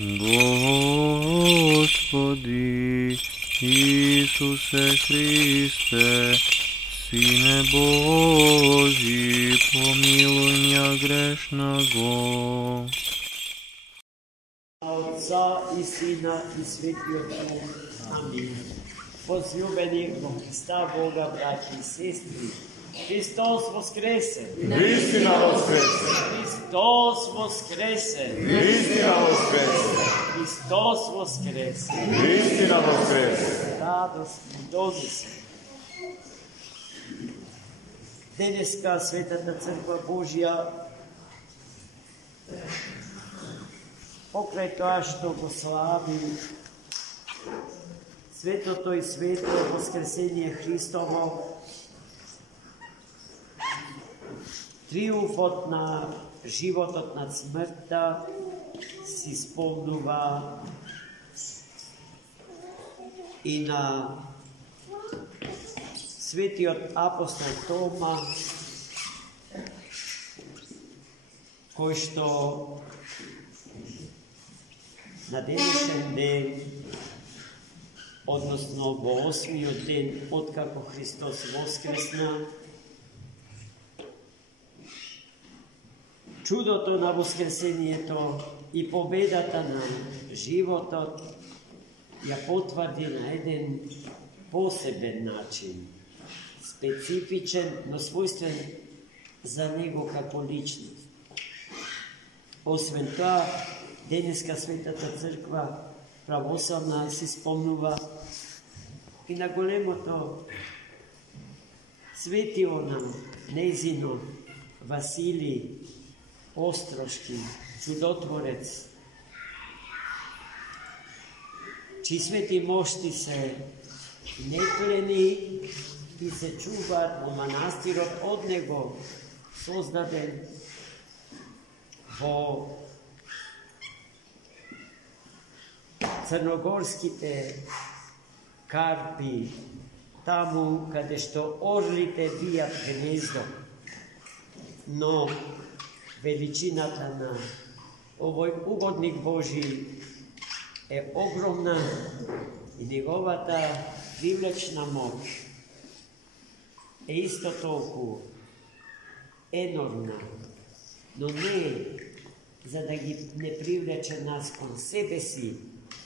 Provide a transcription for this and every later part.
Господи Исусе Христе, Сине Божий, помилуй меня грешного. Отца и Сына и Святого Духа. Аминь. Возлюбени во Христа Бога, братья и сестры, Христос воскресе! Истина воскресе! Христос воскресе! Истина воскресе! Христос воскресе! Истина воскресе! Радост и донесе! Денеска Светата Църква Божия покрај тоа што го слави светото и свето воскресение Христово, триумфот на животот над смртта си спомнува и на светиот апостол Тома, кој што на денешен ден, односно во 8-миот ден откако Христос воскресна, чудото на воскресението и победата на животот ја потврди на еден посебен начин, специфичен, но својствен за него како личност. Освен тоа, денеска Светата Црква православна се спомнува и на големото светило на нејзино Василий Острошки, чудотворец, чии свети мошти се нетлени и се чуваат во манастирот од него, создаден во црногорските Карпи, таму каде што орлите бијат гнездо. Но величината на овој угодник Божи е огромна и неговата привлечна моќ е исто толку енормна, но не за да ги не привлече нас кон себе си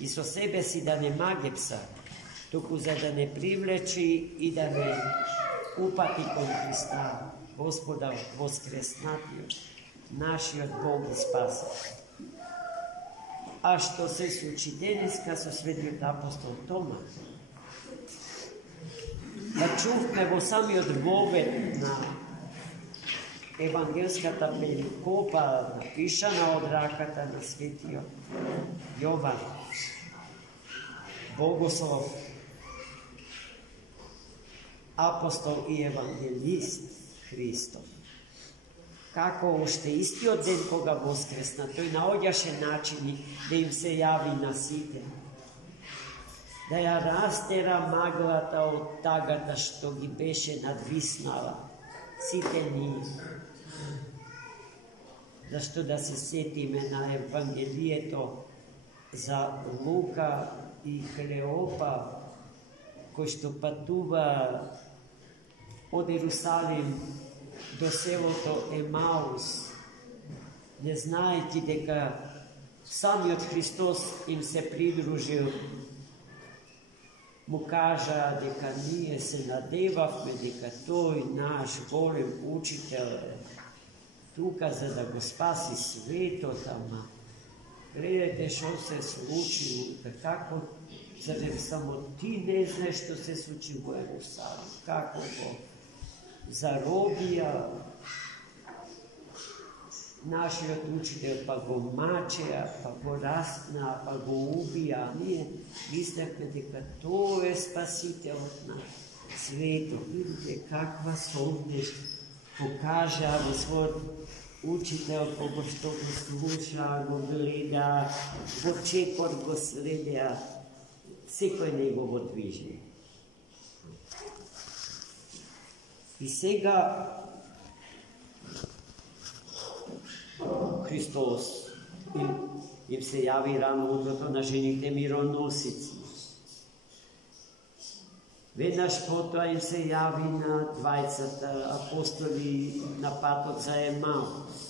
и со себе си да не магепса, туку за да не привлечи и да не упати кон Христа, Господа воскреснатиот, нашиот Бог и Спасител. А што се случи денеска со светиот апостол Тома? Да чувме во самиот вовед на евангелската перикопа, напишана од раката на светиот Јован, богослов, апостол и евангелист Христов. Како уште истиот ден кога воскресна, тој наоѓаше начини да им се јави на сите, да ја растера маглата од тагата што ги беше надвиснала сите нив. Зашто да се сетиме на Евангелието за Лука и Клеопа, кои што патува од Ерусалим до селото Емаус, не знаејќи дека самиот Христос им се придружил, му кажа дека ние се надевавме дека тој наш голем учител е тука за да го спаси светот, ама гледате што се случило, како зарем само ти не знаеш што се случи во Ерусалим, како го заробија нашиот учител, па го мачеа, па го распнаа, па го убија, а ние мислевме дека тој е спасителот на светот. Видите каква совест покажа во својот учител, кога што го слуша, го гледа, во чекор го следеа секој негово движење. И сега Христос им Им се јави рано утрото на жените мироносици. Веднаш потоа им се јави на двајцата апостоли на патот за Емаус.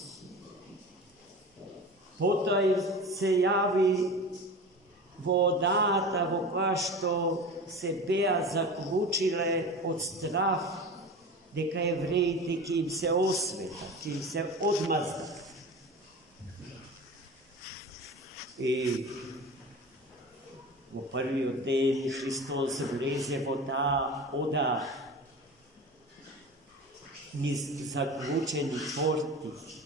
Потоа им се јави во одаата во која што се беа заклучиле од страх дека евреите ќе им се осветат, ќе им се одмазнат. И во првиот ден Христос влезе во таа одаа низ заклучени порти.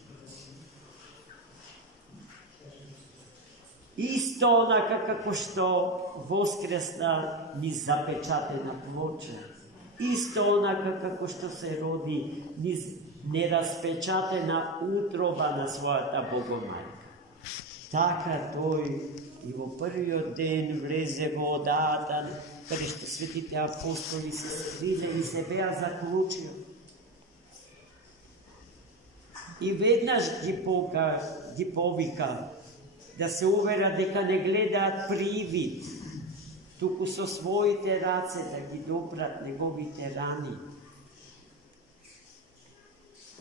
Исто онака како што воскресна низ запечатена плоча. Исто онака како што се роди низ нераспечатена утроба на својата Богомајка. Така тој и во првиот ден влезе во одаата, каде што светите апостоли се скриле и се беа заклучили. И веднаш ги повика да се увера дека не гледаат привид, туку со своите раце да ги допрат неговите рани.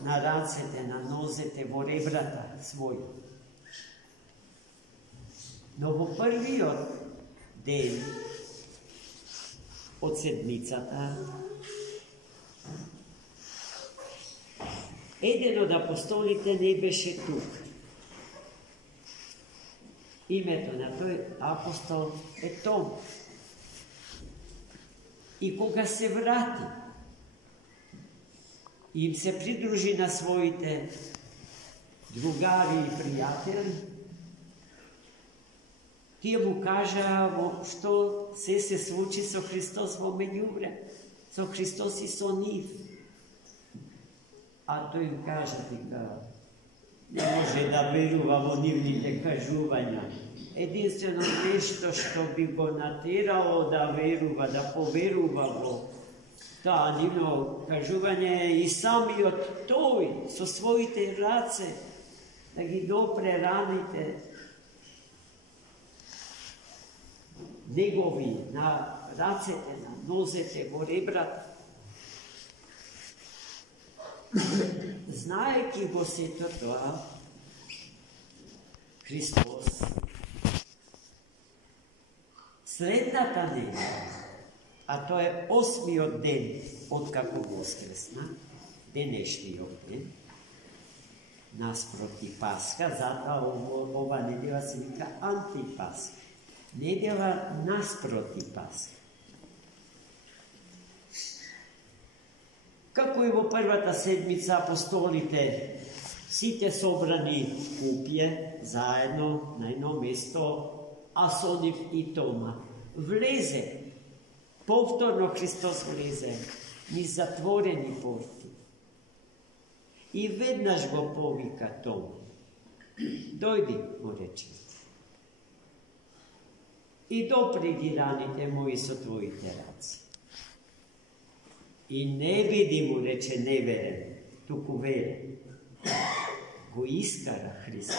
На рацете, на нозете, во ребрата своји. Но во првиот ден од седмицата, еден од апостолите не беше тук. Името на тој апостол е Том. И кога се врати, им се придружи на своите другари и пријатели, тие му кажа што се случи со Христос во меѓувреме, со Христос и со нив. А тој им кажа дека не може да верува во нивните кажувања. Единствено нешто што би го натерало да верува, да поверува во таа нивно кажување и самиот тој со своите раце да ги допре раните негови на рацете, на нозете, во ребрата. Знаеки го сето тоа, Христос следната недела, а тоа е 8-миот ден од како воскресна, денешниот ден, наспроти Пасха, затоа ова недела се вика антипасха. Недела наспроти Пасха. Како и во првата седмица апостолите сите собрани купје заедно на едно место, а со нив и Тома. Влезе, повторно Христос влезе низ затворени порти. И веднаш го повика Тома. Дојди, му рече. И допри ги раните мои со твоите раци. И не види, му рече, неверен, туку верен. Го искара Христос.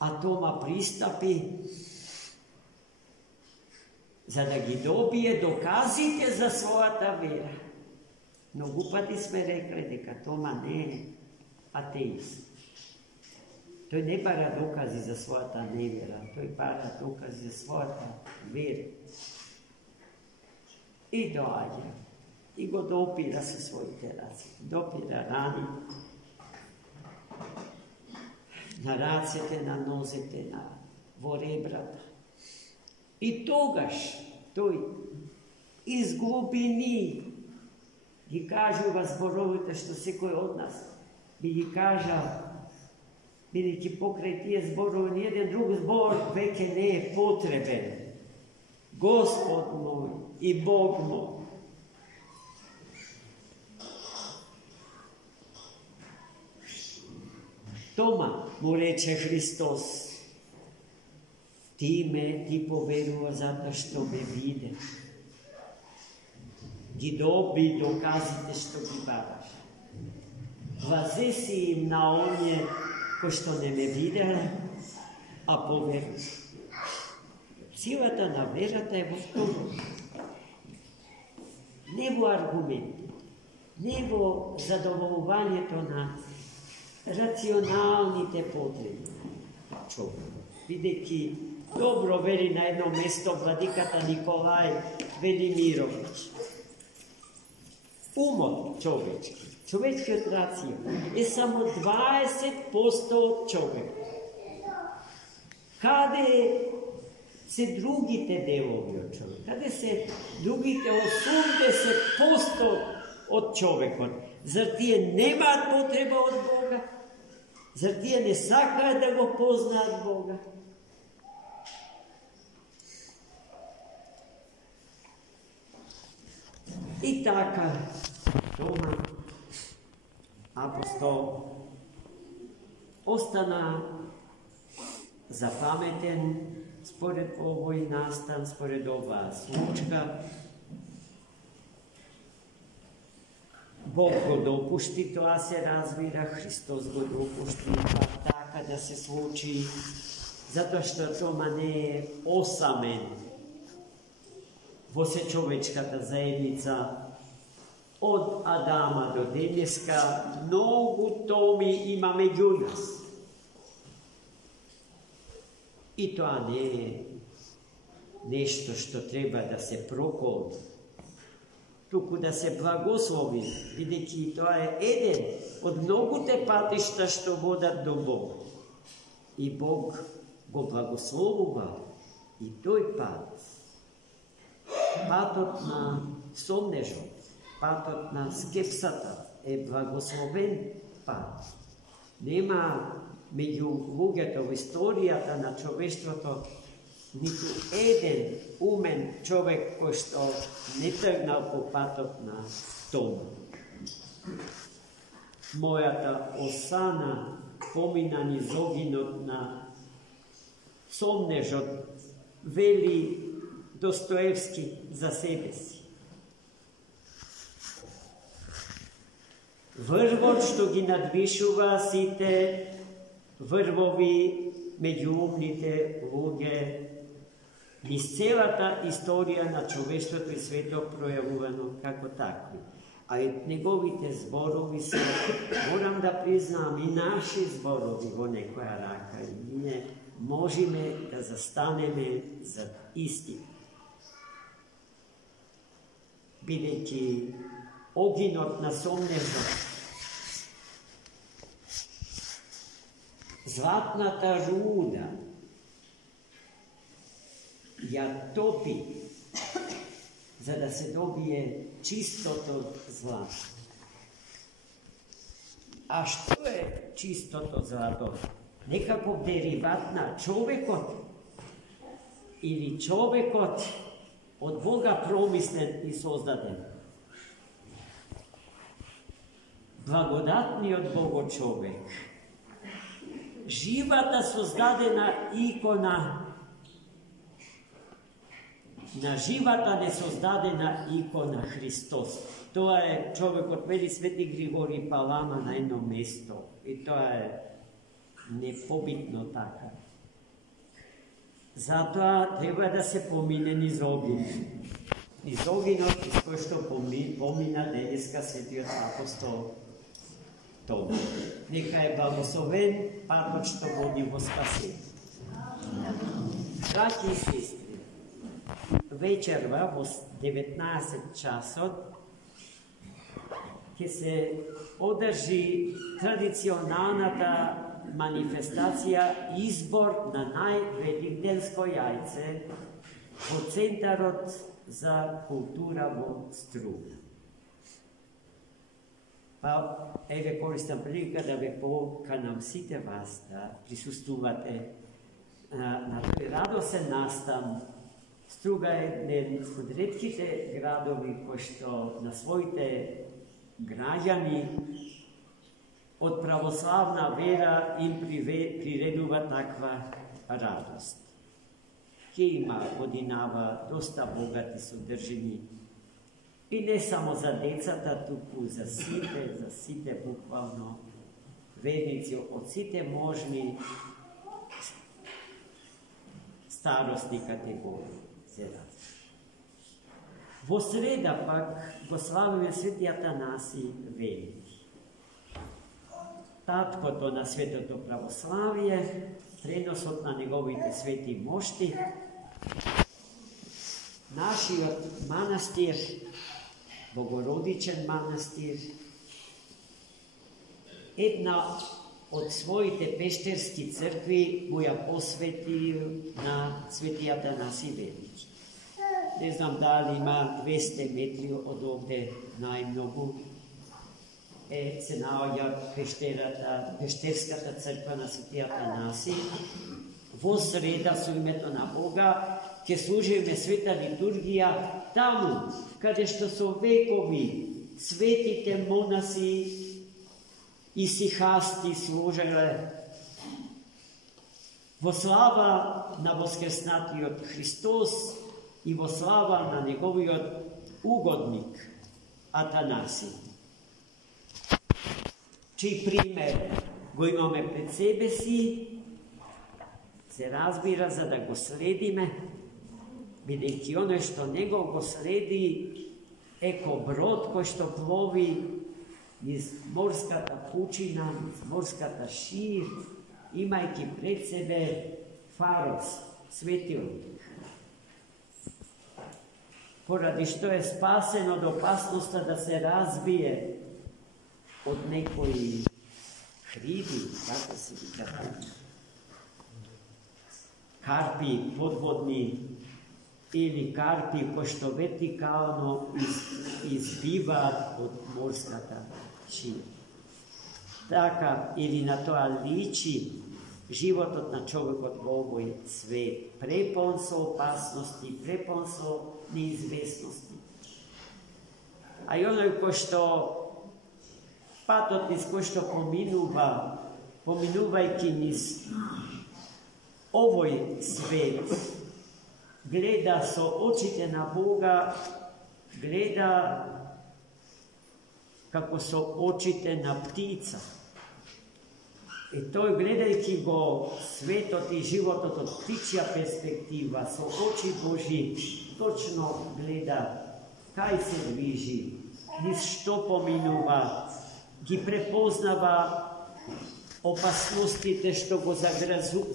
А Тома пристапи за да ги добие доказите за својата вера. Многу пати сме рекле дека Тома не е атеист. Тој не бара докази за својата невера, тој бара докази за својата вера. И доаѓа, и го допира со своите раци. Допира рани на рацете, на нозете, во ребрата. И тогаш тој из глубини ги кажува зборовите што секој од нас би ги кажал, бидејќи покрај тие зборови ниеден друг збор веќе не е потребен. Господ мој и Бог мој. Тома, му рече Христос, ти поверува затоа што ме виде. Ги доби доказите што ги бараш. Вазеси им на оние кои што не ме виделе а поверни. Силата на верата е во тоа. Не во аргументи, не во задоволувањето на рационалните потреби човек. Бидејќи добро вели на едно место владиката Николај Велимирович. Умот човечки, човечкиот рацио е само 20% од човек. Каде се другите делови од човек? Каде се другите 80% од човекот? Зар тие немаат потреба од Бога? Зар тие не сакаат да го познаат Бога? И така, Тома, апостол, остана запаметен според овој настан, според оваа случка. Бог го допушти, тоа се разбира, Христос го допушти, така да се случи, затоа што Тома не е осамен во сечовечката заедница од Адама до денеска. Многу Томи има меѓу нас. И тоа не е нешто што треба да се проколни, туку да се благослови, бидејќи тоа е еден од многуте патишта што водат до Бога. И Бог го благословува и тој пат. Патот на сомнежот, патот на скепсата е благословен пат. Нема меѓу луѓето во историјата на човештвото ниту еден умен човек кој што не тргнал по патот на Тома. Мојата осана помина низ огинот на сомнежот, вели Достоевски за себе си. Врвот што ги надвишува сите врвови меѓу умните луѓе, низ целата историја на човештвото и светот пројавувано како такви. А и неговите зборови се, морам да признам, и наши зборови во некоја рака. И ние можеме да застанеме за истина. Бидејќи огинот на сомнежот, златната руда ја топи за да се добие чистото злато. А што е чистото злато? Некаков дериват на човекот или човекот од Бога промислен и создаден? Благодатниот Бого човек, живата создадена икона на живата несоздадена икона Христос. Тоа е човекот, вели Свети Григорий Палама на едно место. И тоа е непобитно така. Затоа треба да се помине низ огин. Низ огинот из кој што помина денеска светиот апостол Тома. Нека е благословен патот што води во спасение. Браќи и сестри, вечерва во 19 часот ќе се одржи традиционалната манифестација избор на највеликденско јајце во Центарот за култура во Струга. Па, еве користам прилика да ве поканам сите вас да присуствувате на тој радосен настан. Струга е еден од ретките градови кои што на своите граѓани од православна вера им приредува таква радост. Ке има годинава доста богати содржини. И не само за децата, туку за сите буквално верници, од сите можни starostni kategoriji se razlikuju. Vo sreda pak go slavuje sveti Atanasij Veliki. Tatko to na svetoto pravoslavije, prenosot na njegovite sveti mošti, naši manastir, Bogorodičen manastir, jedna od svojite pešterski crkvi mu ja posvetio na sveti Atanasij Veliki. Ne znam da li ima 200 metri od ovdje najmnogu. Se nalaja pešterskata crkva na sveti Atanasij. Vo sreda su imето na Boga, ke služime sveta liturgija tamo, kada što su vekovi svetite monasi i sihasti služile. Vo slava na voskrsnatijot Hristos i vo slava na njegovijot ugodnik Atanasij. Čiji primjer go imame pred sebe si, se razbira za da go sledime, vidjeti ono što njegov go sledi, eko brod ko što plovi iz morskata pučina, iz morskata šir, imajki pred sebe faros, svetilnik. Poradi što je spasen od opasnosti da se razbije od nekoj hridi, kako se kaže, karpi podvodni ili karpi ko što vertikalno izbiva od morskata šira. Taka ili na to liči život na čovjek od ovoj svet. Prepon so opasnosti, prepon so neizvesnosti. A i onaj ko što patotnis ko što pominuvajki niz ovoj svet, gleda so očite na Boga, gleda kako so očite na ptica. I to je gledajki go svetot i životot od ptičja perspektiva, so oči Božji točno gleda kaj se dviži, niz što pominuva, ki prepoznava opasnosti te što go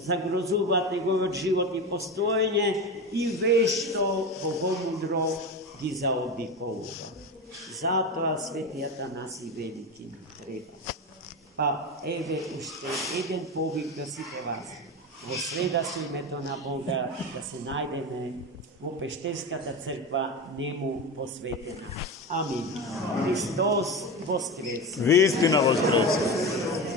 zagrozuva tegoj životni postojenje i vešto bogomudro gi zaodikova. Zato sveti Atanasij Veliki nam treba. Pa eve ušte jedan povik da si te vas. Vo sreda su imето na Boga da se najdeme u Pešterskata crkva njemu posvetena. Amin. Hristos voskres. Vistina voskres.